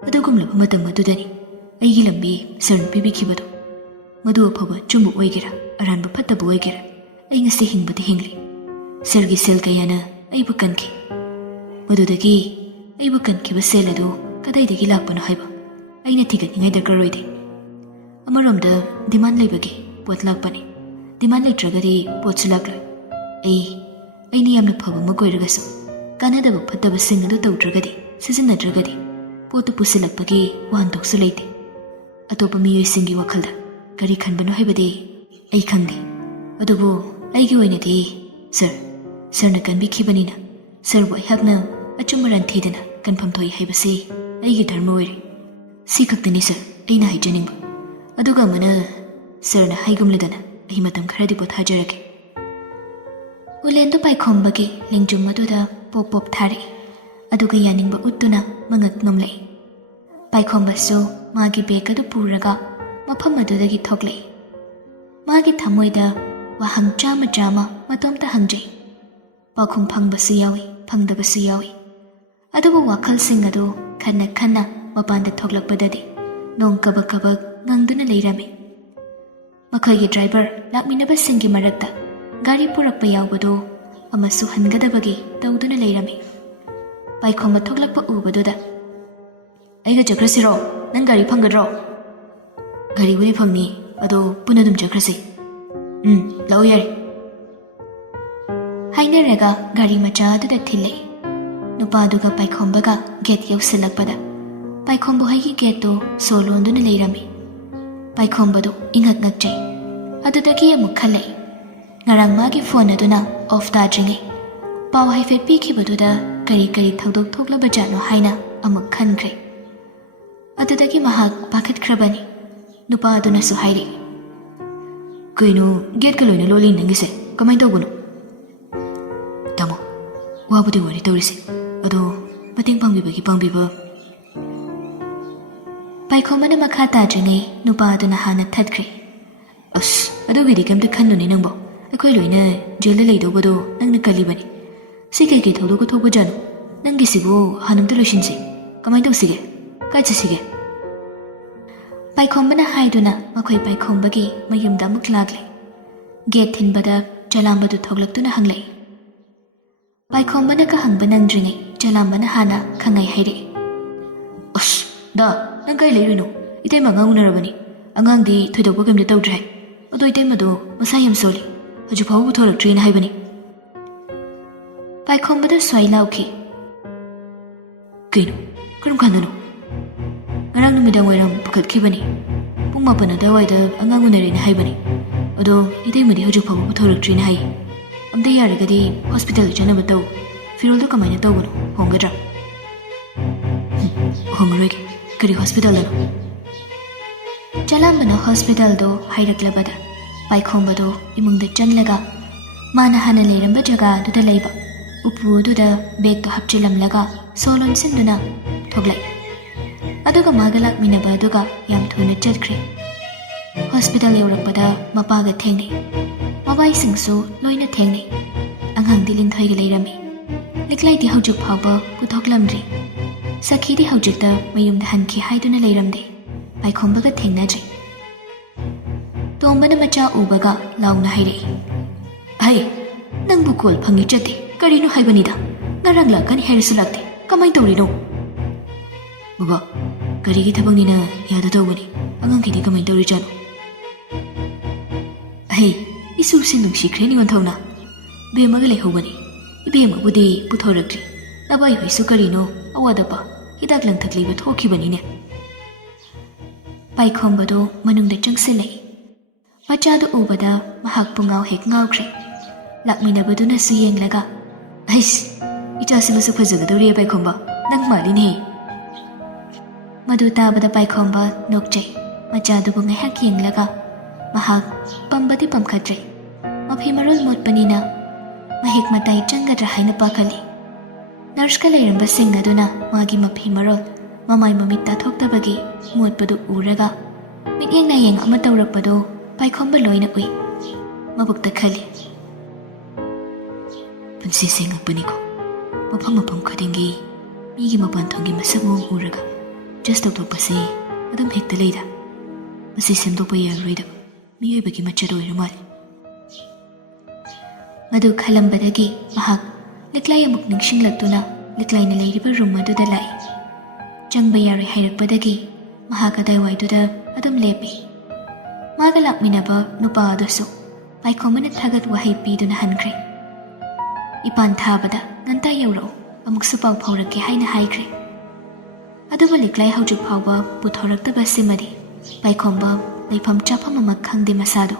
ꯑꯗꯨꯒꯨꯝꯂꯕ ꯃꯇꯝ ꯑꯗꯨꯗꯅꯤ ꯑꯩꯒꯤ ꯂꯝꯕꯤ ꯁꯔꯅ ꯄꯤꯕꯤꯈꯤꯕꯗꯣ. ꯃꯗꯨ ꯑꯐꯕ ꯑꯆꯨꯝꯕ ꯑꯣꯏꯒꯦꯔꯥ ꯑꯔꯥꯟꯕ ꯐꯠꯇꯕ ꯑꯣꯏꯒꯦꯔꯥ, ꯑꯩ ꯉꯁꯤ ꯍꯤꯡꯕꯗ ꯍꯤꯡꯂꯤ. ꯁꯔꯒꯤ ꯁꯦꯜ ꯀꯌꯥꯅ ꯑꯩꯕꯨ ꯀꯟꯈꯤ. ꯃꯗꯨꯗꯒꯤ ꯑꯩꯕꯨ ꯀꯟꯈꯤꯕ ꯁꯦꯜ ꯑꯗꯨ ꯀꯗꯥꯏꯗꯒꯤ ꯂꯥꯛꯄꯅꯣ ꯍꯥꯏꯕ ꯑꯩꯅ ꯊꯤꯒꯠꯅꯤꯡꯉꯥꯏ ꯗꯔꯀꯥꯔ ꯑꯣꯏꯗꯦ. ꯑꯃꯔꯣꯝꯗ ꯗꯤꯃꯥꯟ ꯂꯩꯕꯒꯤ ꯄꯣꯠ ꯂꯥꯛꯄꯅꯤ. ꯗꯤꯃꯥꯟ ꯂꯩꯇ꯭ꯔꯒꯗꯤ ꯄꯣꯠꯁꯨ ꯂꯥꯛꯂꯣꯏ. ꯑꯩꯅ ꯌꯥꯝꯅ ꯐꯕ ꯑꯃ ꯑꯣꯏꯔꯒꯁꯨ ꯀꯥꯟꯅꯗꯕ ꯐꯠꯇꯕꯁꯤꯡ ꯑꯗꯨ ꯇꯧꯗ꯭ꯔꯒꯗꯤ, ꯁꯤꯖꯤꯟꯅꯗ꯭ꯔꯒꯗꯤ ꯄꯣꯠꯇꯨ ꯄꯨꯁꯤꯜꯂꯛꯄꯒꯤ ꯋꯥꯍꯟꯊꯣꯛꯁꯨ ꯂꯩꯇꯦ. ꯑꯇꯣꯞꯄ ꯃꯤꯑꯣꯏꯁꯤꯡꯒꯤ ꯋꯥꯈꯜꯗ ꯀꯔꯤ ꯈꯟꯕꯅꯣ ꯍꯥꯏꯕꯗꯤ ꯑꯩ ꯈꯪꯗꯦ. ꯑꯗꯨꯕꯨ ꯑꯩꯒꯤ ꯑꯣꯏꯅꯗꯤ ꯁꯔꯅ ꯀꯟꯕꯤꯈꯤꯕꯅꯤꯅ ꯁꯔꯕꯨ ꯑꯩꯍꯥꯛꯅ ꯑꯆꯨꯝ ꯑꯔꯥꯟ ꯊꯤꯗꯅ ꯀꯟꯐꯝ ꯊꯣꯛꯏ ꯍꯥꯏꯕꯁꯤ ꯑꯩꯒꯤ ꯙꯔꯃ ꯑꯣꯏꯔꯦ. ꯁꯤ ꯈꯛꯇꯅꯤ ꯁꯔ ꯑꯩꯅ ꯍꯥꯏꯖꯅꯤꯡꯕ. ꯑꯗꯨꯒ ꯑꯃꯅ, ꯁꯔꯅ ꯍꯥꯏꯒꯨꯝꯂꯗꯅ ꯑꯩ ꯃꯇꯝ ꯈꯔꯗꯤ ꯄꯣꯊꯥꯖꯔꯒꯦ. ꯎꯂꯦꯟꯗꯨ ꯄꯥꯏꯈꯣꯝꯕꯒꯤ ꯂꯦꯡꯖꯨꯝ ꯑꯗꯨꯗ ꯄꯣꯞ ꯄꯣꯞ ꯊꯥꯔꯛꯏ. ꯑꯗꯨꯒ ꯌꯥꯅꯤꯡꯕ ꯎꯠꯇꯨꯅ ꯃꯉꯛ ꯅꯣꯝꯂꯛꯏ. ꯄꯥꯏꯈꯣꯝꯕꯁꯨ ꯃꯥꯒꯤ ꯕꯦꯒ ꯑꯗꯨ ꯄꯨꯔꯒ ꯃꯐꯝ ꯑꯗꯨꯗꯒꯤ ꯊꯣꯛꯂꯛꯏ. ꯃꯥꯒꯤ ꯊꯃꯣꯏꯗ ꯋꯥꯍꯪ ꯆꯥꯝꯃ ꯃꯇꯣꯝꯇ ꯍꯪꯖꯩ. ꯄꯥꯎꯈꯨꯝ ꯐꯪꯕꯁꯨ ꯌꯥꯎꯏ, ꯐꯪꯗꯕꯁꯨ ꯌꯥꯎꯏ. ꯑꯗꯨꯕꯨ ꯋꯥꯈꯜꯁꯤꯡ ꯑꯗꯨ ꯈꯟꯅ ꯃꯄꯥꯟꯗ ꯊꯣꯛꯂꯛꯄꯗꯗꯤ ꯅꯣꯡ ꯀꯕꯛ ꯉꯪꯗꯨꯅ ꯂꯩꯔꯝꯃꯤ. ꯃꯈꯣꯏꯒꯤ ꯗ꯭ꯔꯥꯏꯚꯔ ꯂꯥꯛꯃꯤꯟꯅꯕꯁꯤꯡꯒꯤ ꯃꯔꯛꯇ ꯒꯥꯔꯤ ꯄꯨꯔꯛꯄ ꯌꯥꯎꯕꯗꯨ ꯑꯃꯁꯨ ꯍꯟꯒꯗꯕꯒꯤ ꯇꯧꯗꯨꯅ ꯂꯩꯔꯝꯃꯤ. ꯄꯥꯏꯈꯣꯝꯕ ꯊꯣꯛꯂꯛꯄ ꯎꯕꯗꯨꯗ, ꯑꯩꯒ ꯆꯠꯈ꯭ꯔꯁꯤꯔꯣ? ꯅꯪ ꯒꯥꯔꯤ ꯐꯪꯒꯗ꯭ꯔꯣ? ꯒꯥꯔꯤꯕꯨꯗꯤ ꯐꯪꯅꯤ, ꯑꯗꯣ ꯄꯨꯟꯅ ꯑꯗꯨꯝ ꯆꯠꯈ꯭ꯔꯁꯤ. ꯂꯥꯛꯑꯣ ꯌꯥꯔꯦ. ꯍꯥꯏꯅꯔꯒ ꯒꯥꯔꯤ ꯃꯆꯥ ꯑꯗꯨꯗ ꯊꯤꯜꯂꯛꯏ. ꯅꯨꯄꯥꯗꯨꯒ ꯄꯥꯏꯈꯣꯝꯕꯒ ꯒꯦꯠ ꯌꯧꯁꯤꯜꯂꯛꯄꯗ ꯄꯥꯏꯈꯣꯝꯕ ꯍꯣꯏꯒꯤ ꯒꯦꯠꯇꯨ ꯁꯣ ꯂꯣꯟꯗꯨꯅ ꯂꯩꯔꯝꯃꯤ. ꯄꯥꯏꯈꯣꯝꯕꯗꯨ ꯏꯪꯉꯛ ꯉꯛꯆꯩ. ꯑꯗꯨꯗꯒꯤ ꯑꯃꯨꯛ ꯈꯜꯂꯛꯏ. ꯉꯔꯥꯡ ꯃꯥꯒꯤ ꯐꯣꯟ ꯑꯗꯨꯅ ꯑꯣꯐ ꯇꯥꯗ꯭ꯔꯤꯉꯩ ꯄꯥꯎ ꯍꯥꯏꯐꯦꯠ ꯄꯤꯈꯤꯕꯗꯨꯗ ꯀꯔꯤ ꯊꯧꯗꯣꯛ ꯊꯣꯛꯂꯕꯖꯥꯠꯅꯣ ꯍꯥꯏꯅ ꯑꯃꯨꯛ ꯈꯟꯈ꯭ꯔꯦ. ꯑꯗꯨꯗꯒꯤ ꯃꯍꯥꯛ ꯄꯥꯈꯠꯈ꯭ꯔꯕꯅꯤ. ꯅꯨꯄꯥ ꯑꯗꯨꯅꯁꯨ ꯍꯥꯏꯔꯛꯏ. ꯀꯩꯅꯣ ꯒꯦꯠꯀ ꯂꯣꯏꯅ ꯂꯣꯜꯂꯤ ꯅꯪꯒꯤꯁꯦ? ꯀꯃꯥꯏꯅ ꯇꯧꯕꯅꯣ? ꯇꯥꯃꯣ, ꯋꯥꯕꯨꯗꯤ ꯋꯥꯔꯤ ꯇꯧꯔꯤꯁꯦ, ꯑꯗꯣ ꯃꯇꯦꯡ ꯄꯥꯡꯕꯤꯕ. ꯄꯥꯏꯈꯣꯝꯕꯅ ꯃꯈꯥ ꯇꯥꯗ꯭ꯔꯤꯉꯩ ꯅꯨꯄꯥ ꯑꯗꯨꯅ ꯍꯥꯟꯅ ꯊꯠꯈ꯭ꯔꯦ. ꯑꯁ, ꯑꯗꯨꯒꯤꯗꯤ ꯀꯩꯝꯇ ꯈꯟꯗꯨꯅꯦ ꯅꯪꯕꯣ. ꯑꯩꯈꯣꯏ ꯂꯣꯏꯅ ꯖꯦꯜꯗ ꯂꯩꯗꯧꯕꯗꯣ ꯅꯪꯅ ꯀꯜꯂꯤꯕꯅꯤ. ꯁꯤ ꯀꯩ ꯊꯧꯗꯣꯛꯀ ꯊꯣꯛꯄꯖꯥꯠꯅꯣ? ꯅꯪꯒꯤꯁꯤꯕꯨ ꯍꯥꯟꯅꯝꯇ ꯂꯣꯏꯁꯤꯟꯁꯤ. ꯀꯃꯥꯏꯅ ꯇꯧꯁꯤꯒꯦ? ꯀꯥꯏ ꯆꯠꯁꯤꯒꯦ? ꯄꯥꯏꯈꯣꯝꯕꯅ ꯍꯥꯏꯗꯨꯅ ꯃꯈꯣꯏ ꯄꯥꯏꯈꯣꯝꯕꯒꯤ ꯃꯌꯨꯝꯗ ꯑꯃꯨꯛ ꯂꯥꯛꯂꯦ. ꯒꯦꯠ ꯊꯤꯟꯕꯗ ꯆꯂꯥꯝꯕꯗꯨ ꯊꯣꯛꯂꯛꯇꯨꯅ ꯍꯪꯂꯛꯏ. ꯄꯥꯏꯈꯣꯝꯕꯅ ꯍꯪꯕ ꯅꯪꯗ꯭ꯔꯤꯉꯩ ꯆꯂꯥꯝꯕꯅ ꯍꯥꯟꯅ ꯈꯪꯉꯩ ꯍꯥꯏꯔꯛꯏ. ꯑꯁ ꯗꯥ ꯅꯪ ꯀꯥꯏ ꯂꯩꯔꯨꯏꯅꯣ? ꯏꯇꯩꯃ ꯑꯉꯥꯡ ꯎꯅꯔꯕꯅꯤ. ꯑꯉꯥꯡꯗꯤ ꯊꯣꯏꯗꯣꯛꯄ ꯀꯩꯝꯇ ꯇꯧꯗ꯭ꯔꯦ ꯍꯥꯏ. ꯑꯗꯣ ꯏꯇꯩꯃꯗꯣ ꯃꯁꯥ ꯌꯥꯝ ꯁꯣꯜꯂꯤ. ꯍꯧꯖꯤꯛ ꯐꯥꯎꯕ ꯄꯨꯊꯣꯔꯛꯇ꯭ꯔꯤꯅ ꯍꯥꯏꯕꯅꯤ. ꯄꯥꯏꯈꯣꯝꯕꯗ ꯁ꯭ꯋꯥꯏ ꯂꯥꯎꯈꯤ. ꯀꯩꯅꯣ? ꯀꯔꯝ ꯀꯥꯟꯗꯅꯣ? ꯉꯔꯥꯡ ꯅꯨꯃꯤꯗꯥꯡ ꯋꯥꯏꯔꯝ ꯄꯨꯈꯠꯈꯤꯕꯅꯤ. ꯄꯨꯡ 9 ꯑꯗꯨꯋꯥꯏꯗ ꯑꯉꯥꯡ ꯎꯅꯔꯦꯅ ꯍꯥꯏꯕꯅꯤ. ꯑꯗꯣ ꯏꯇꯩꯃꯗꯤ ꯍꯧꯖꯤꯛ ꯐꯥꯎꯕ ꯄꯨꯊꯣꯔꯛꯇ꯭ꯔꯤꯅ ꯍꯥꯏ. ꯑꯝꯇ ꯌꯥꯔꯒꯗꯤ ꯍꯣꯁꯄꯤꯇꯥꯜꯗ ꯆꯠꯅꯕ ꯇꯧ. ꯐꯤꯔꯣꯜꯗꯣ ꯀꯃꯥꯏꯅ ꯇꯧꯕꯅꯣ? ꯍꯣꯡꯒꯗ꯭ꯔꯥ? ꯍꯣꯡꯉꯔꯣꯏꯒꯦ. ꯀꯔꯤ ꯍꯣꯁꯄꯤꯇꯥꯜꯗꯅꯣ? ꯆꯂꯥꯝꯕꯅ ꯍꯣꯁꯄꯤꯇꯥꯜꯗꯣ ꯍꯥꯏꯔꯛꯂꯕꯗ ꯄꯥꯏꯈꯣꯝꯕꯗꯣ ꯏꯃꯨꯡꯗ ꯆꯪꯂꯒ ꯃꯥꯅ ꯍꯥꯟꯅ ꯂꯩꯔꯝꯕ ꯖꯒꯥꯗꯨꯗ ꯂꯩꯕ ꯎꯄꯨ ꯑꯗꯨꯗ ꯕꯦꯒꯇꯣ ꯍꯥꯞꯆꯤꯜꯂꯝꯂꯒ ꯁꯣ ꯂꯣꯟꯁꯤꯟꯗꯨꯅ ꯊꯣꯛꯂꯛꯏ. ꯑꯗꯨꯒ ꯃꯥꯒ ꯂꯥꯛꯃꯤꯟꯅꯕ ꯑꯗꯨꯒ ꯌꯥꯝ ꯊꯨꯅ ꯆꯠꯈ꯭ꯔꯦ. ꯍꯣꯁꯄꯤꯇꯥꯜ ꯌꯧꯔꯛꯄꯗ ꯃꯄꯥꯒ ꯊꯦꯡꯅꯩ. ꯃꯕꯥꯏꯁꯤꯡꯁꯨ ꯂꯣꯏꯅ ꯊꯦꯡꯅꯩ. ꯑꯉꯥꯡꯗꯤ ꯂꯤꯟꯊꯣꯏꯒ ꯂꯩꯔꯝꯃꯤ. ꯂꯤꯛꯂꯥꯏꯗꯤ ꯍꯧꯖꯤꯛ ꯐꯥꯎꯕ ꯄꯨꯊꯣꯛꯂꯝꯗ꯭ꯔꯤ. ꯁꯈꯤꯗꯤ ꯍꯧꯖꯤꯛꯇ ꯃꯌꯨꯝꯗ ꯍꯟꯈꯤ ꯍꯥꯏꯗꯨꯅ ꯂꯩꯔꯝꯗꯦ. ꯄꯥꯏꯈꯣꯝꯕꯒ ꯊꯦꯡꯅꯗ꯭ꯔꯤ. ꯇꯣꯝꯕꯅ ꯃꯆꯥ ꯎꯕꯒ ꯂꯥꯎꯅ ꯍꯥꯏꯔꯛꯏ. ꯍꯩ, ꯅꯪꯕꯨ ꯀꯣꯜ ꯐꯪꯉꯤ ꯆꯠꯇꯦ. ꯀꯔꯤꯅꯣ ꯍꯥꯏꯕꯅꯤꯗ. ꯉꯔꯥꯡ ꯂꯥꯛꯀꯅꯤ ꯍꯥꯏꯔꯁꯨ ꯂꯥꯛꯇꯦ. ꯀꯃꯥꯏꯅ ꯇꯧꯔꯤꯅꯣ? ꯕꯕꯥ, ꯒꯥꯔꯤꯒꯤ ꯊꯕꯛꯅꯤꯅ ꯌꯥꯗ ꯇꯧꯕꯅꯤ. ꯑꯉꯥꯡꯒꯤꯗꯤ ꯀꯃꯥꯏꯅ ꯇꯧꯔꯤꯖꯥꯠꯅꯣ? ꯍꯩ, ꯏꯁꯨꯁꯤ ꯅꯨꯡꯁꯤꯈ꯭ꯔꯦ ꯅꯤꯉꯣꯟꯊꯧꯅ. ꯕꯦꯝꯃꯒ ꯂꯩꯍꯧꯕꯅꯤ. ꯏꯕꯦꯝꯃꯕꯨꯗꯤ ꯄꯨꯊꯣꯔꯛꯇ꯭ꯔꯤ. ꯅꯕꯥꯏ ꯍꯣꯏꯁꯨ ꯀꯔꯤꯅꯣ ꯑꯋꯥꯗꯄ ꯍꯤꯗꯥꯛ ꯂꯥꯡꯊꯛ ꯂꯩꯕ ꯊꯣꯛꯈꯤꯕꯅꯤꯅꯦ. ꯄꯥꯏꯈꯣꯝꯕꯗꯣ ꯃꯅꯨꯡꯗ ꯆꯪꯁꯤꯜꯂꯛꯏ. ꯃꯆꯥꯗꯨ ꯎꯕꯗ ꯃꯍꯥꯛ ꯄꯨꯡꯉꯥꯎ ꯍꯦꯛ ꯉꯥꯎꯈ꯭ꯔꯦ. ꯂꯥꯛꯃꯤꯟꯅꯕꯗꯨꯅꯁꯨ ꯌꯦꯡꯂꯒ, ꯑꯩꯁ, ꯏꯆꯥꯁꯤꯃꯁꯨ ꯐꯖꯒꯗꯧꯔꯤꯌꯦ ꯄꯥꯏꯈꯣꯝꯕ. ꯅꯪ ꯃꯥꯜꯂꯤꯅꯦ. ꯃꯗꯨ ꯇꯥꯕꯗ ꯄꯥꯏꯈꯣꯝꯕ ꯅꯣꯛꯆꯩ. ꯃꯆꯥꯗꯨꯕꯨ ꯉꯥꯏꯍꯥꯛ ꯌꯦꯡꯂꯒ ꯃꯍꯥꯛ ꯄꯝꯕꯗꯤ ꯄꯝꯈꯠꯇ꯭ꯔꯦ. ꯃꯐꯤ ꯃꯔꯣꯜ ꯃꯣꯠꯄꯅꯤꯅ ꯃꯍꯤꯛ ꯃꯇꯥꯏ ꯆꯪꯒꯗ꯭ꯔꯥ ꯍꯥꯏꯅ ꯄꯥꯈꯠꯂꯤ. ꯅꯔꯁꯀ ꯂꯩꯔꯝꯕꯁꯤꯡ ꯑꯗꯨꯅ ꯃꯥꯒꯤ ꯃꯐꯤ ꯃꯔꯣꯜ ꯃꯃꯥꯏ ꯃꯃꯤꯠ ꯇꯥꯊꯣꯛꯇꯕꯒꯤ ꯃꯣꯠꯄꯗꯨ ꯎꯔꯒ ꯃꯤꯠꯌꯦꯡ ꯅꯥꯌꯦꯡ ꯑꯃ ꯇꯧꯔꯛꯄꯗꯣ ꯄꯥꯏꯈꯣꯝꯕ ꯂꯣꯏꯅ ꯎꯏ. ꯃꯕꯨꯛꯇ ꯈꯜꯂꯤ. ꯄꯨꯟꯁꯤꯁꯦ ꯉꯛꯄꯅꯤꯀꯣ. ꯃꯐꯝ ꯃꯐꯝ ꯈꯨꯗꯤꯡꯒꯤ ꯃꯤꯒꯤ ꯃꯄꯥꯟꯊꯣꯡꯒꯤ ꯃꯁꯛ ꯃꯑꯣꯡ ꯎꯔꯒ ꯖꯁ ꯇꯧꯊꯣꯛꯄꯁꯦ ꯑꯗꯨꯝ ꯍꯦꯛꯇ ꯂꯩꯗ. ꯃꯁꯤ ꯁꯦꯝꯗꯣꯛꯄ ꯌꯥꯔꯔꯣꯏꯗꯕ ꯃꯤꯑꯣꯏꯕꯒꯤ ꯃꯆꯠ ꯑꯣꯏꯔ ꯃꯥꯜꯂꯤ. ꯃꯗꯨ ꯈꯜꯂꯝꯕꯗꯒꯤ ꯃꯍꯥꯛ ꯂꯤꯛꯂꯥꯏ ꯑꯃꯨꯛ ꯅꯤꯡꯁꯤꯡꯂꯛꯇꯨꯅ ꯂꯤꯛꯂꯥꯏꯅ ꯂꯩꯔꯤꯕ ꯔꯨꯝ ꯑꯗꯨꯗ ꯂꯥꯛꯏ. ꯆꯪꯕ ꯌꯥꯔꯣꯏ ꯍꯥꯏꯔꯛꯄꯗꯒꯤ ꯃꯍꯥꯛ ꯑꯗꯥꯏꯋꯥꯏꯗꯨꯗ ꯑꯗꯨꯝ ꯂꯦꯞꯄꯤ. ꯃꯥꯒ ꯂꯥꯛꯃꯤꯟꯅꯕ ꯅꯨꯄꯥ ꯑꯗꯨꯁꯨ ꯄꯥꯏꯈꯣꯝꯕꯅ ꯊꯥꯒꯠ ꯋꯥꯍꯩ ꯄꯤꯗꯨꯅ ꯍꯟꯈ꯭ꯔꯦ. ꯏꯄꯥꯟ ꯊꯥꯕꯗ ꯉꯟꯇꯥ ꯌꯧꯔꯛꯎ, ꯑꯃꯨꯛꯁꯨ ꯄꯥꯎ ꯐꯥꯎꯔꯛꯀꯦ ꯍꯥꯏꯅ ꯍꯥꯏꯈ꯭ꯔꯦ. ꯑꯗꯨꯕꯨ ꯂꯤꯛꯂꯥꯏ ꯍꯧꯖꯤꯛ ꯐꯥꯎꯕ ꯄꯨꯊꯣꯔꯛꯇꯕꯁꯤꯃꯗꯤ ꯄꯥꯏꯈꯣꯝꯕ ꯂꯩꯐꯝ ꯆꯥꯐꯝ ꯑꯃ ꯈꯪꯗꯦ ꯃꯁꯥꯗꯣ.